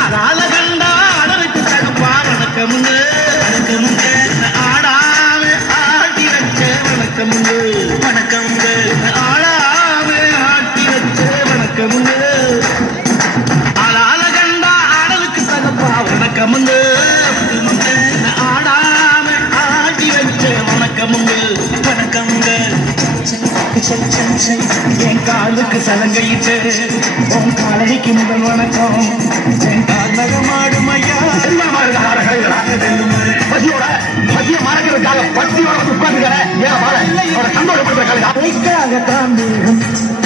அதால கண்டா அடலுக்கு தகப்பா வணக்கமுங்க வணக்கமுங்க ஆடாம ஆட்டி வச்ச வணக்கமுங்க வணக்கமுங்க ஆடாம ஆட்டி வச்ச வணக்கமுங்க அதால கண்டா அடலுக்கு தகப்பா வணக்கமுங்க என் காலுக்கு சலங்கையிட்டு உன் காலடிக்கு முதல் வணக்கம். என் காலகமாடும் ஐயா. பசியோட பசிய மறக்கிறதுக்காக பசி வளர்த்து உட்காந்துக்கிற ஏன் வாழ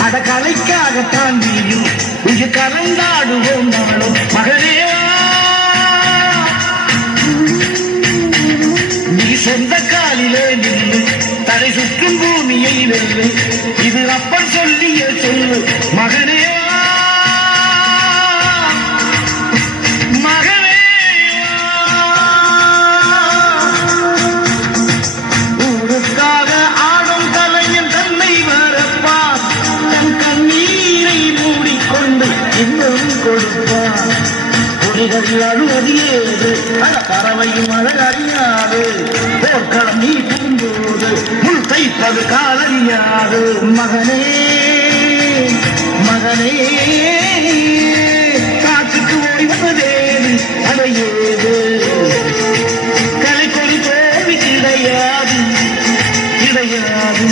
அட கலைக்காகத்தான் இது கலந்தாடுவோம் நாளும். மகனேவா நீ சொந்த காலிலே நின்று தலை சுற்றும் பூமியை வெல்லு இது அப்பன் சொல்லிய சொல்லு. மகனே தன்னை கண்ணீரை மூடிக்கொண்டு அழுவது ஏது? பறவையும் அழகறியாது. போர்க்களம் நீ புகும்போது முள் தைப்பது காலறியாது மகனே மகனே காற்றுக்கு ஓய்வதேது அடையேது கொடி தோல்வி கிடையாது கிடையாது